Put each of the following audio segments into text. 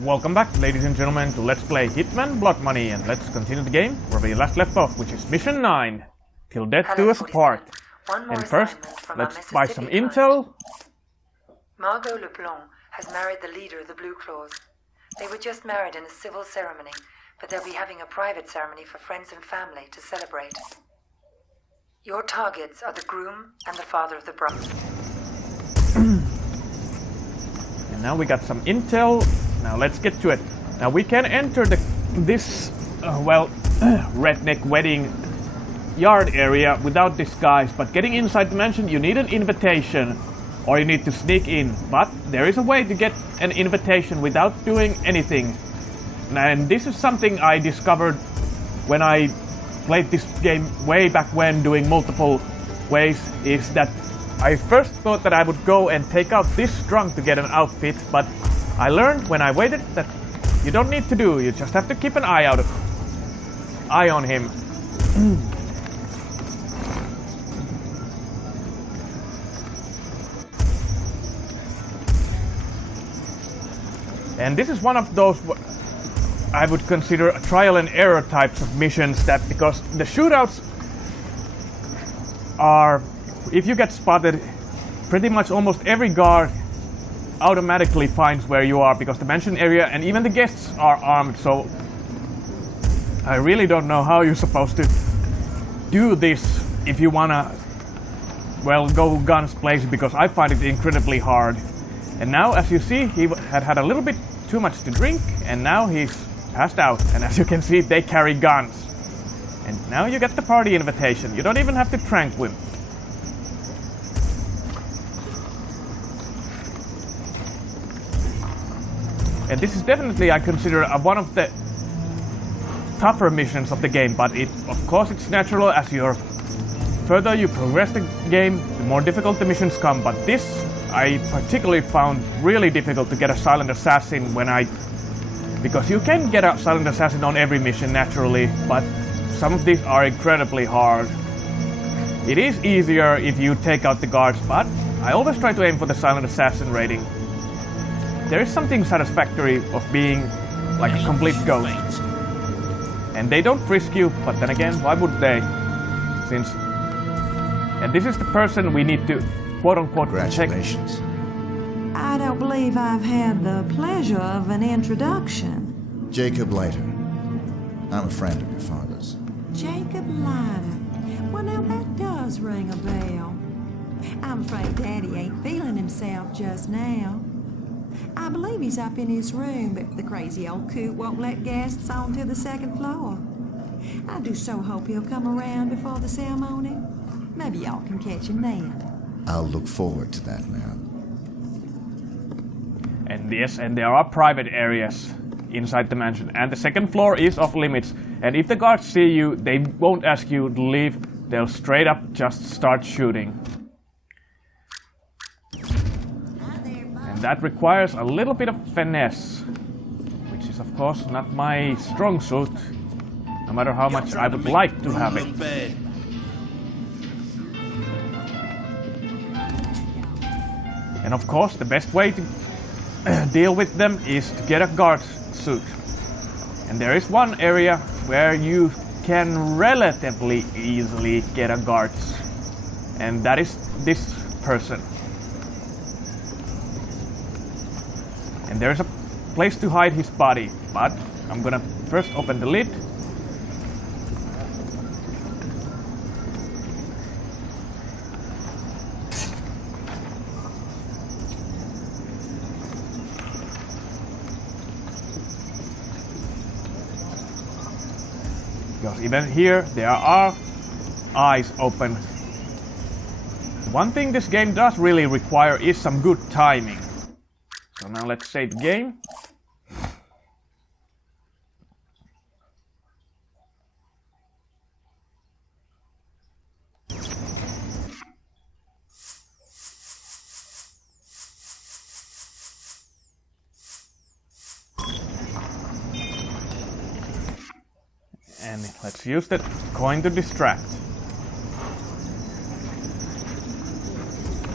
Welcome back, ladies and gentlemen, to Let's Play Hitman Blood Money, and let's continue the game where we last left off, which is Mission 9, Till Death Do Us Part. And first, let's buy some intel. Margot Leblanc has married the leader of the Blue Claws. They were just married in a civil ceremony, but they'll be having a private ceremony for friends and family to celebrate. Your targets are the groom and the father of the bride. And now we got some intel. Now let's get to it. Now we can enter this redneck wedding yard area without disguise, but getting inside the mansion you need an invitation, or you need to sneak in. But there is a way to get an invitation without doing anything. And this is something I discovered when I played this game way back when, doing multiple ways, is that I first thought that I would go and take out this trunk to get an outfit, but I learned when I waited that you don't need to do, you just have to keep an eye on him. And this is one of those I would consider a trial and error types of missions, that because the shootouts are, if you get spotted, pretty much almost every guard automatically finds where you are, because the mansion area and even the guests are armed, so I really don't know how you're supposed to do this if you wanna, go guns blazing, because I find it incredibly hard. And now, as you see, he had a little bit too much to drink, and now he's passed out, and as you can see, they carry guns. And now you get the party invitation, you don't even have to trank him. And this is definitely, I consider, one of the tougher missions of the game, but of course it's natural. As further you progress the game, the more difficult the missions come. But this I particularly found really difficult to get a silent assassin because you can get a silent assassin on every mission naturally, but some of these are incredibly hard. It is easier if you take out the guards, but I always try to aim for the silent assassin rating. There is something satisfactory of being like a complete ghost. And they don't frisk you, but then again, why would they? And this is the person we need to quote-unquote protect. Congratulations. I don't believe I've had the pleasure of an introduction. Jacob Leiter. I'm a friend of your father's. Jacob Leiter. Well, now that does ring a bell. I'm afraid Daddy ain't feeling himself just now. I believe he's up in his room, but the crazy old coot won't let guests onto the second floor. I do so hope he'll come around before the ceremony. Maybe y'all can catch him then. I'll look forward to that, ma'am. And yes, and there are private areas inside the mansion, and the second floor is off limits. And if the guards see you, they won't ask you to leave, they'll straight up just start shooting. That requires a little bit of finesse, which is of course not my strong suit, no matter how much I would like to have it. And of course the best way to deal with them is to get a guard suit. And there is one area where you can relatively easily get a guard, and that is this person. And there's a place to hide his body, but I'm gonna first open the lid. Because even here, there are eyes open. One thing this game does really require is some good timing. So now let's save the game. And let's use the coin to distract.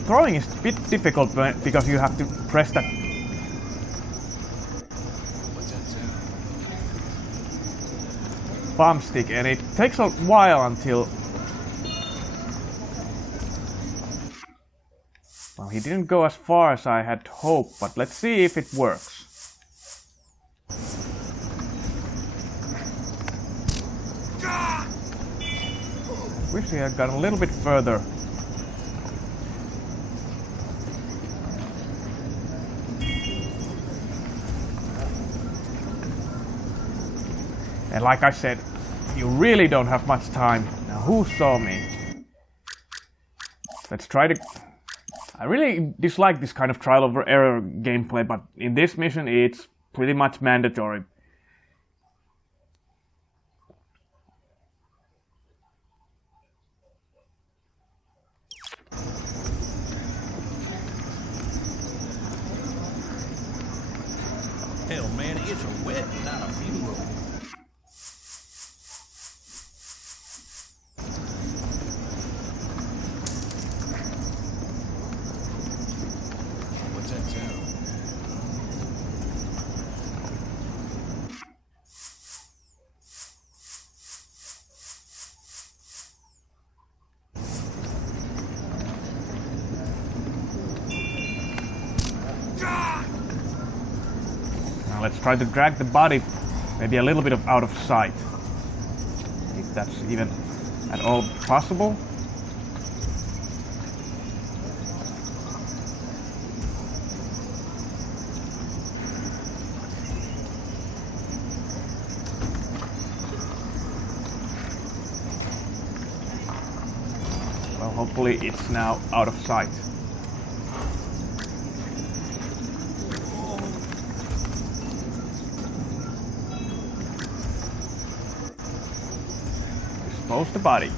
Throwing is a bit difficult because you have to press that bump stick, and it takes a while until... Well, he didn't go as far as I had hoped, but let's see if it works. I wish he had gone a little bit further. And like I said, you really don't have much time. Now, who saw me? Let's try to... I really dislike this kind of trial over error gameplay, but in this mission it's pretty much mandatory. Hell, man, it's a wedding, not a funeral. What's that sound? Now let's try to drag the body maybe a little bit out of sight. If that's even at all possible. Well, hopefully it's now out of sight. Dispose the body.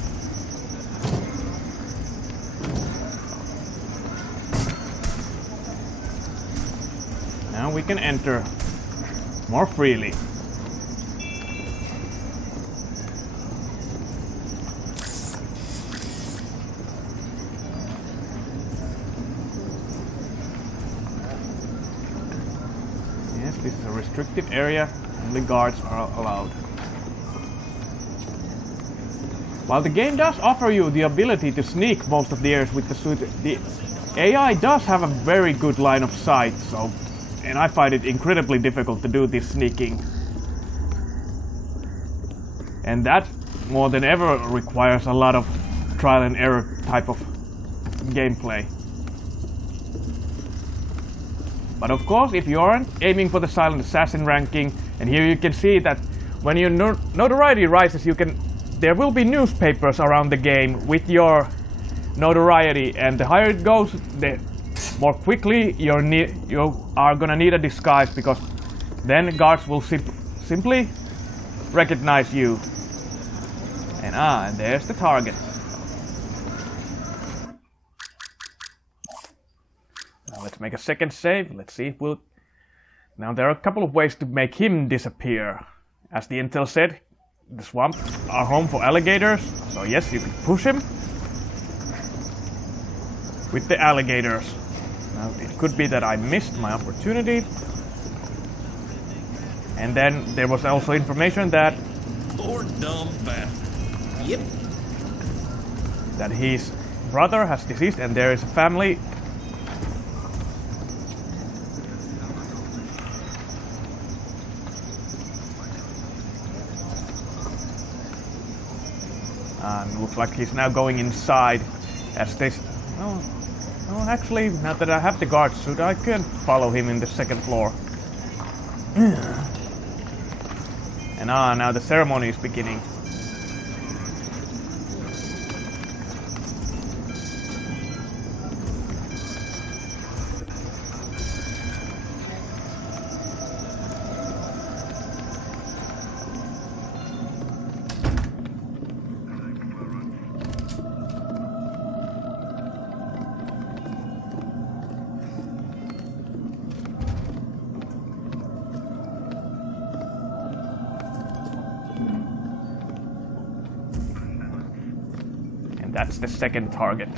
Now we can enter more freely. Yes, this is a restricted area. Only guards are allowed. While the game does offer you the ability to sneak most of the areas with the suit, the AI does have a very good line of sight, and I find it incredibly difficult to do this sneaking. And that more than ever requires a lot of trial and error type of gameplay. But of course, if you aren't aiming for the silent assassin ranking, and here you can see that when your notoriety rises, there will be newspapers around the game with your notoriety, and the higher it goes, the more quickly you are gonna need a disguise, because then guards will simply recognize you. And there's the target. Now let's make a second save. Let's see if we'll... Now there are a couple of ways to make him disappear. As the intel said, the swamps are home for alligators, so yes, you could push him with the alligators. Now it could be that I missed my opportunity. And then there was also information that Poor dumb bastard. Yep. that his brother has deceased and there is a family. Looks like he's now going inside as this... No, actually, now that I have the guard suit, I can follow him in the second floor. And now the ceremony is beginning. That's the second target.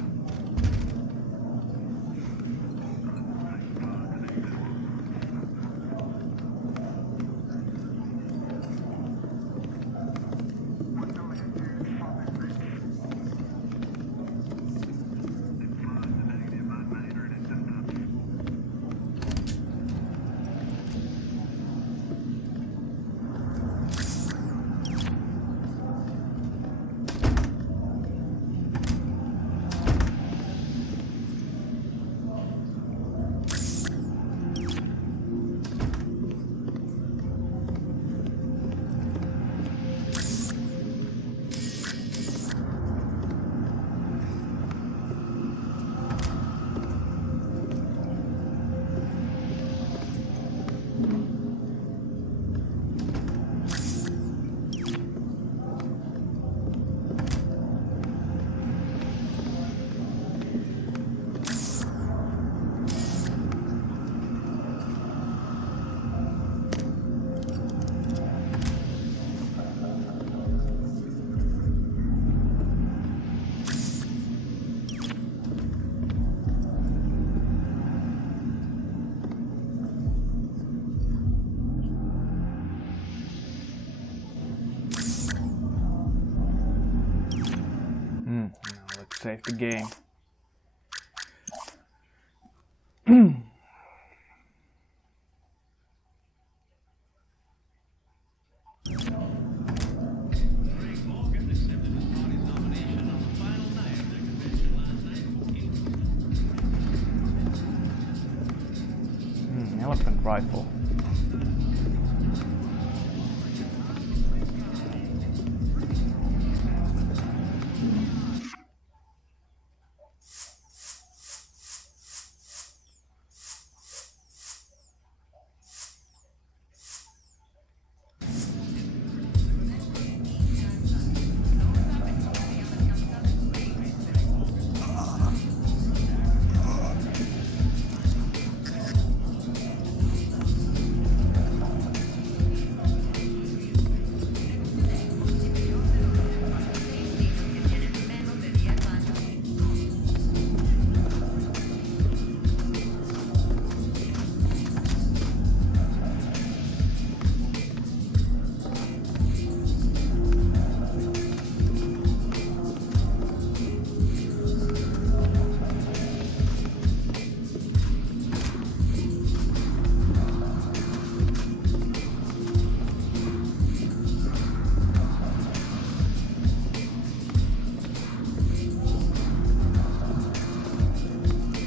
save the game. Elephant rifle.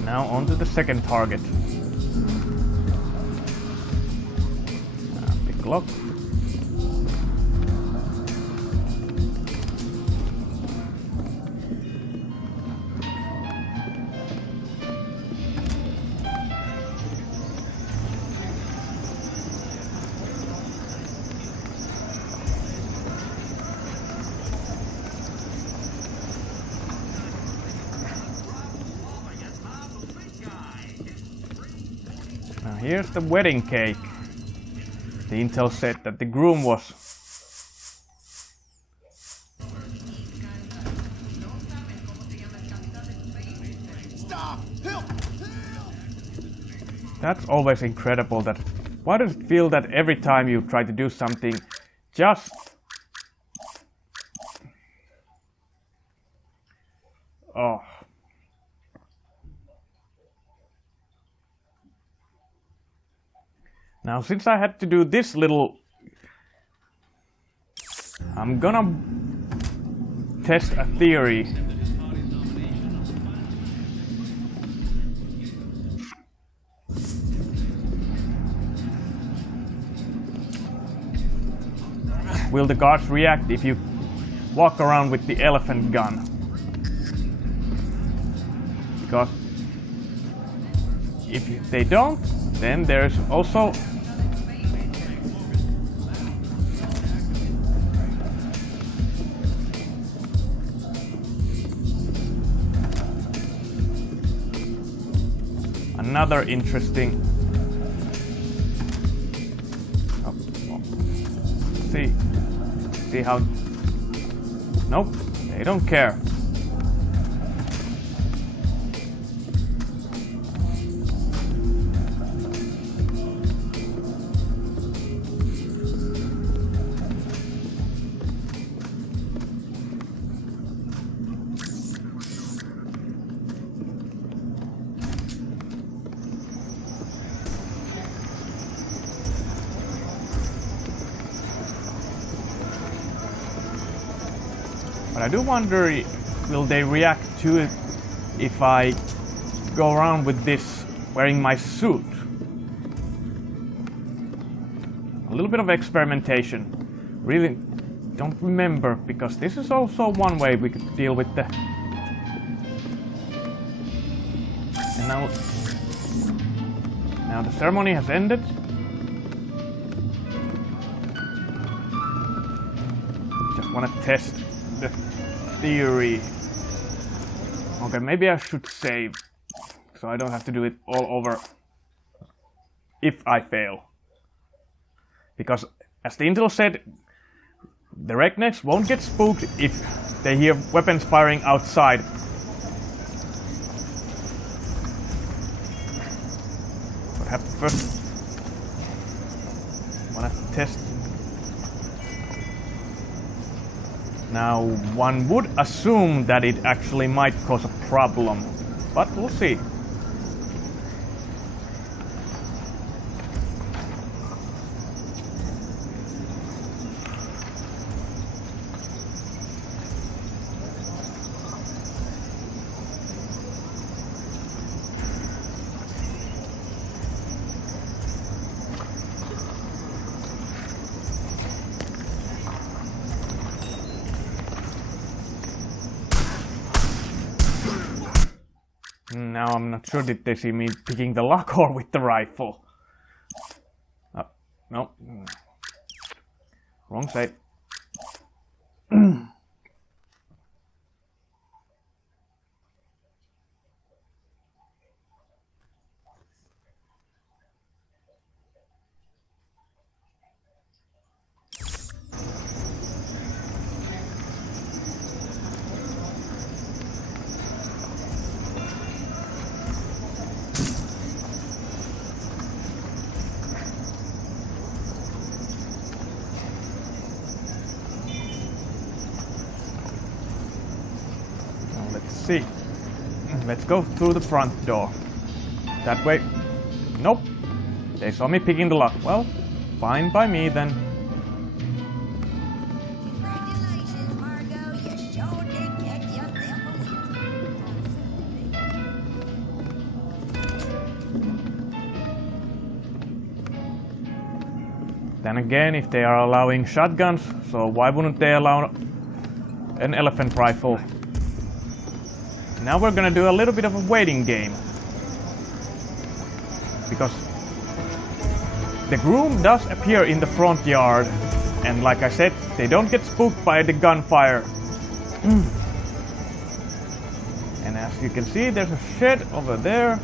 Now on to the second target. Pick lock. Now here's the wedding cake. The intel said that the groom was Stop! Help! That's always incredible. That why does it feel that every time you try to do something, just oh. Now, since I had to do this little, I'm gonna test a theory. Will the guards react if you walk around with the elephant gun? Because if they don't, then there's also another interesting. See how? Nope, they don't care. But I do wonder, will they react to it if I go around with this wearing my suit? A little bit of experimentation. Really don't remember, because this is also one way we could deal with the... And now the ceremony has ended. Just want to test the theory. Okay, maybe I should save, so I don't have to do it all over if I fail. Because, as the intel said, the rednecks won't get spooked if they hear weapons firing outside. But I have to first wanna test. Now, one would assume that it actually might cause a problem, but we'll see. Now I'm not sure did they see me picking the lock or with the rifle. No. Wrong side. See. Let's go through the front door. That way. Nope. They saw me picking the lock. Well, fine by me then. Congratulations, Margot. You sure did get yourself a win. Then again, if they are allowing shotguns, so why wouldn't they allow an elephant rifle? Now we're gonna do a little bit of a waiting game. Because the groom does appear in the front yard, and like I said, they don't get spooked by the gunfire. And as you can see, there's a shed over there.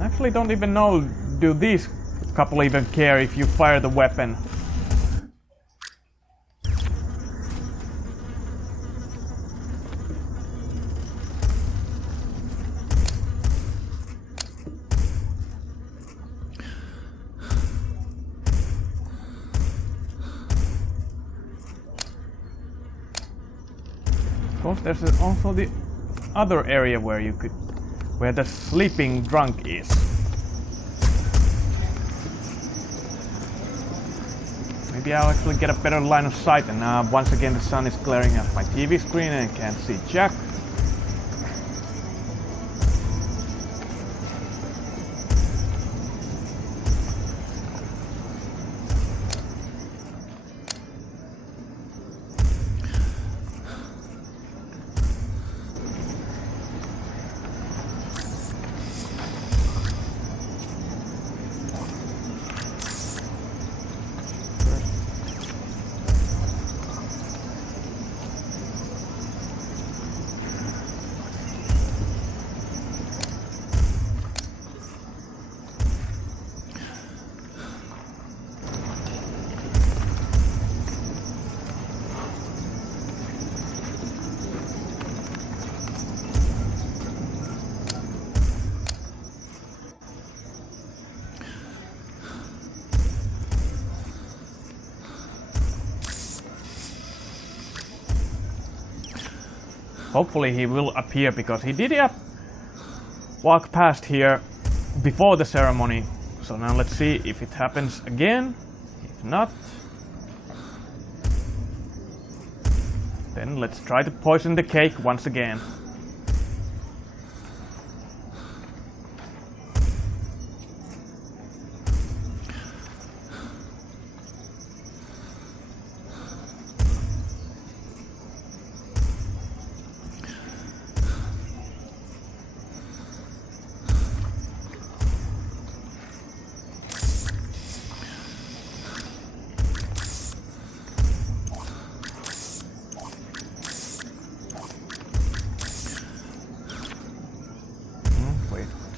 Actually don't even know, do these couple even care if you fire the weapon? Of course, there's also the other area where the sleeping drunk is. Maybe I'll actually get a better line of sight, and once again the sun is glaring at my TV screen and I can't see Jack. Hopefully he will appear, because he did walk past here before the ceremony. So now let's see if it happens again. If not, then let's try to poison the cake once again.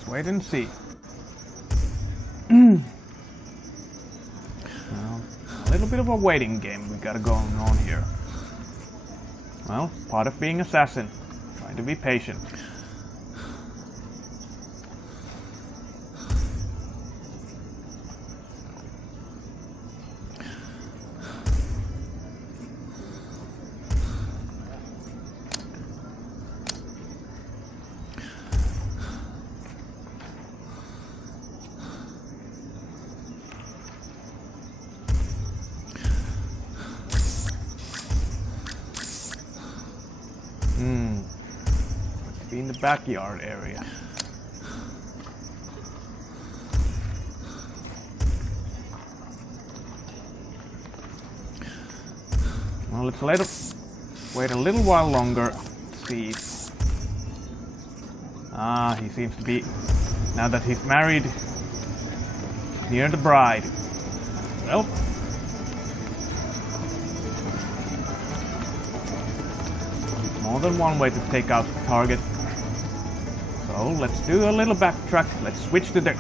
Wait and see. Now, a little bit of a waiting game we got going on here. Well, part of being assassin. Trying to be patient. Let's be in the backyard area. Well, let's wait a little while longer. See. He seems to be, now that he's married, near the bride. Well. More than one way to take out the target. So let's do a little backtrack. Let's switch to the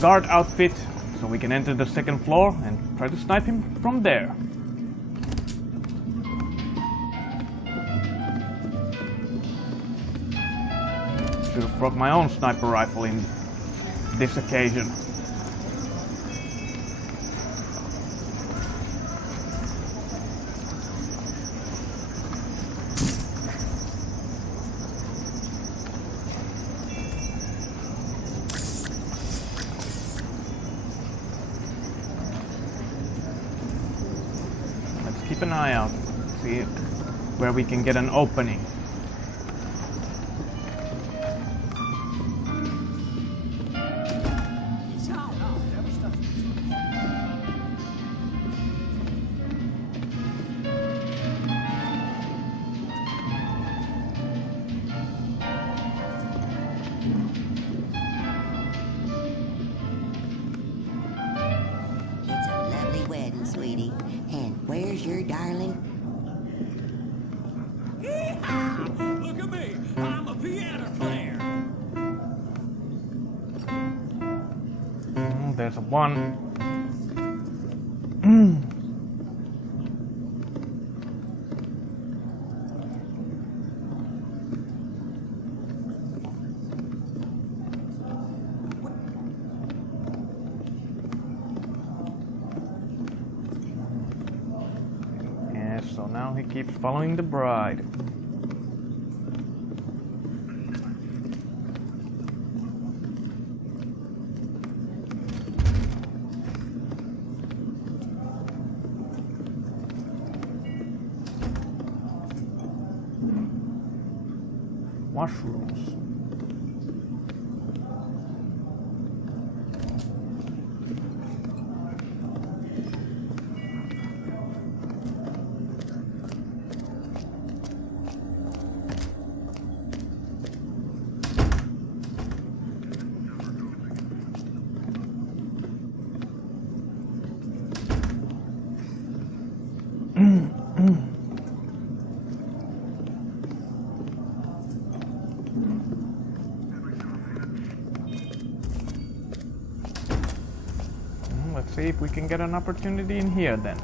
guard outfit so we can enter the second floor and try to snipe him from there. Should have brought my own sniper rifle in this occasion. Keep an eye out, see where we can get an opening. It's a lovely wedding, sweetie. And where's your darling? Look at me! I'm a piano player! There's a one. So now he keeps following the bride. Mushrooms. Let's see if we can get an opportunity in here then.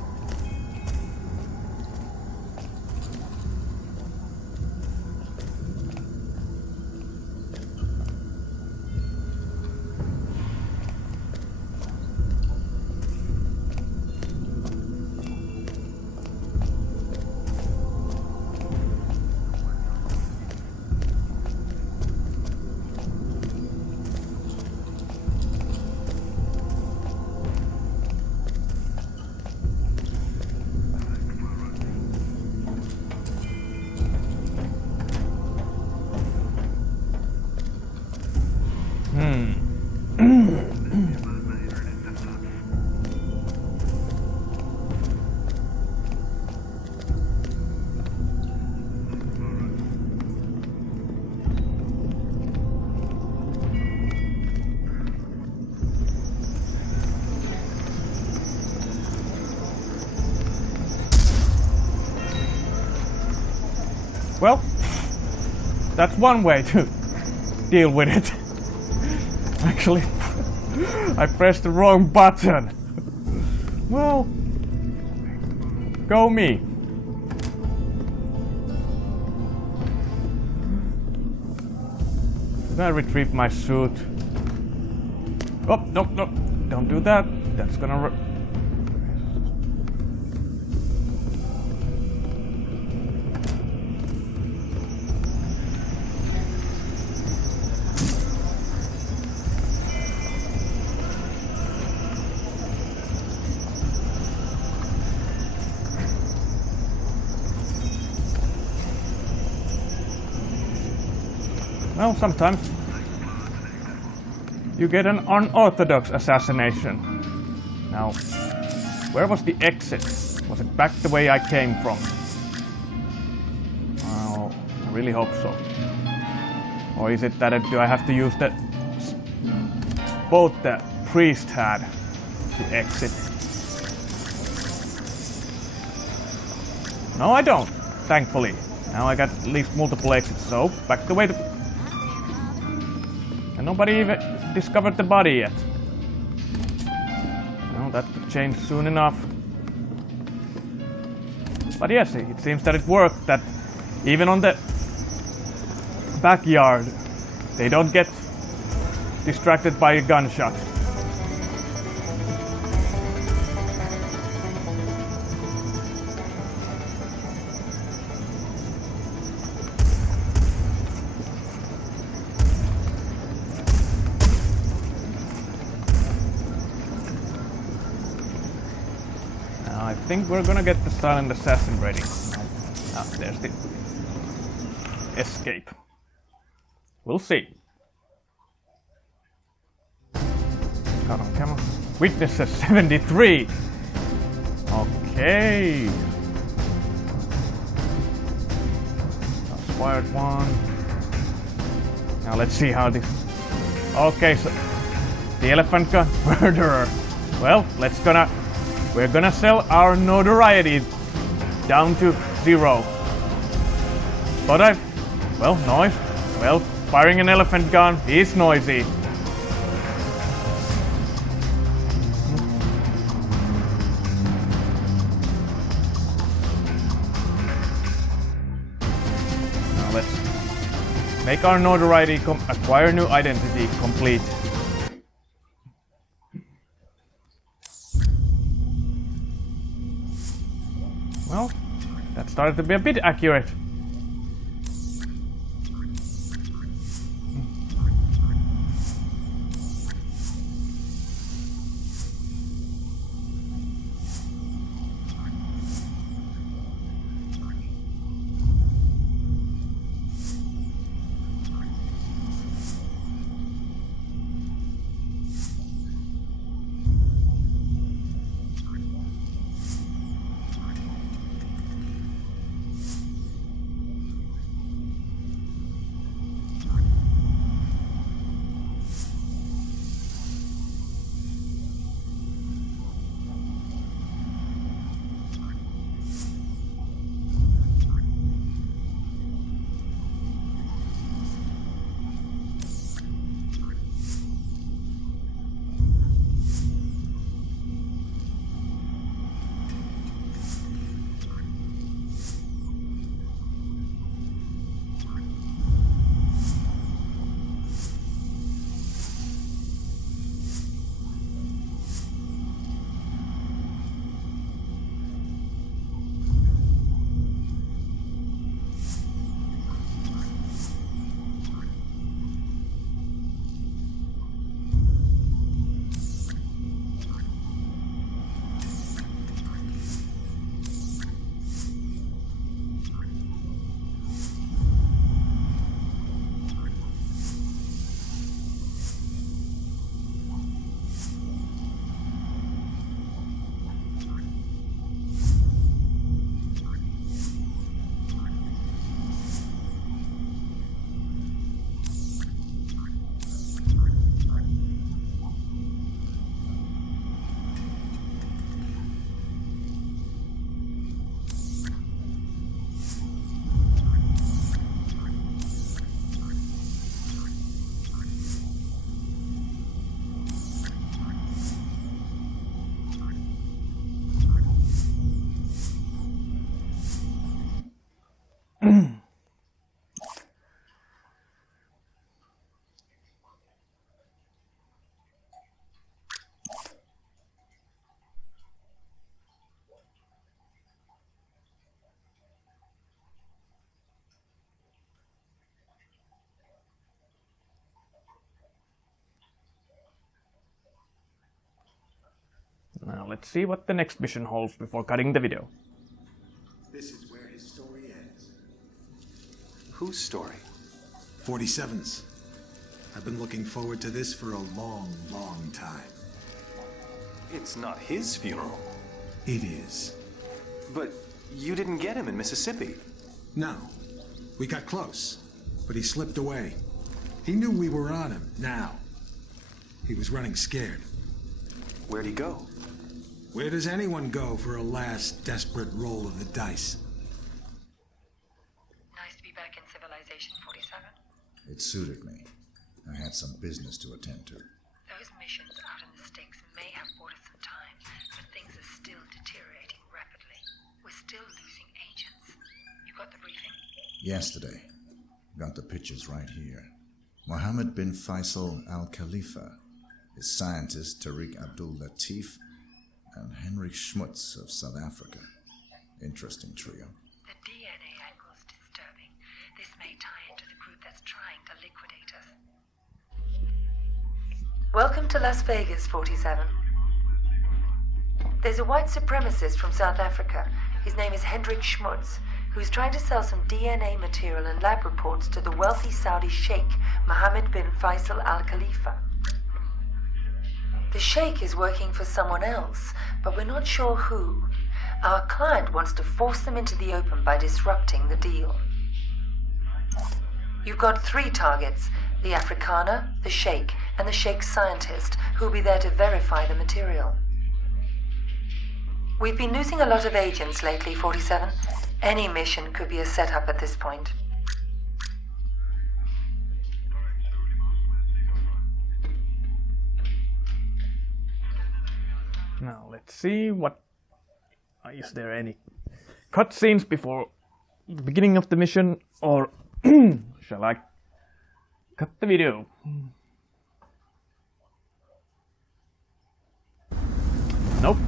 Well, that's one way to deal with it. Actually, I pressed the wrong button. Well, go me. I'm gonna retrieve my suit. Oh, no, no, don't do that. That's gonna... Well, sometimes you get an unorthodox assassination. Now, where was the exit? Was it back the way I came from? Oh, I really hope so. Or is it that do I have to use the boat the priest had to exit? No, I don't, thankfully. Now I got at least multiple exits, so back the way to... And nobody even discovered the body yet. No, that could change soon enough. But yes, it seems that it worked, that even on the backyard, they don't get distracted by a gunshot. I think we're gonna get the silent assassin ready. Ah, there's the escape. We'll see. Come on, come on. Witnesses 73. Okay. That's fired one. Now let's see how this. Okay, so the elephant gun murderer. Well, we're gonna sell our notoriety down to 0. But noise. Well, firing an elephant gun is noisy. Now let's make our notoriety acquire new identity complete. Well, that started to be a bit accurate. let's see what the next mission holds before cutting the video. This is where his story ends. Whose story? 47's. I've been looking forward to this for a long, long time. It's not his funeral. It is. But you didn't get him in Mississippi. No. We got close, but he slipped away. He knew we were on him, now. He was running scared. Where'd he go? Where does anyone go for a last desperate roll of the dice? Nice to be back in civilization, 47. It suited me. I had some business to attend to. Those missions out in the sticks may have bought us some time, but things are still deteriorating rapidly. We're still losing agents. You got the briefing? Yesterday. Got the pictures right here. Mohammed bin Faisal al-Khalifa, his scientist Tariq Abdul Latif, and Henrik Schmutz of South Africa. Interesting trio. The DNA angle's disturbing. This may tie into the group that's trying to liquidate us. Welcome to Las Vegas, 47. There's a white supremacist from South Africa. His name is Henrik Schmutz, who's trying to sell some DNA material and lab reports to the wealthy Saudi sheikh Mohammed bin Faisal al-Khalifa. The sheikh is working for someone else, but we're not sure who. Our client wants to force them into the open by disrupting the deal. You've got 3 targets, the Afrikaner, the sheikh, and the sheikh's scientist, who'll be there to verify the material. We've been losing a lot of agents lately, 47. Any mission could be a setup at this point. Now let's see what... is there any cutscenes before the beginning of the mission, or shall I cut the video? Nope.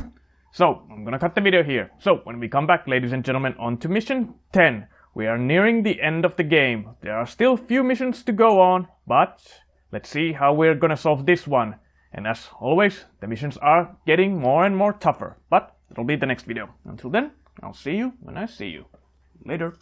So, I'm gonna cut the video here. So, when we come back, ladies and gentlemen, on to mission 10. We are nearing the end of the game. There are still few missions to go on, but let's see how we're gonna solve this one. And as always, the missions are getting more and more tougher. But it'll be the next video. Until then, I'll see you when I see you. Later.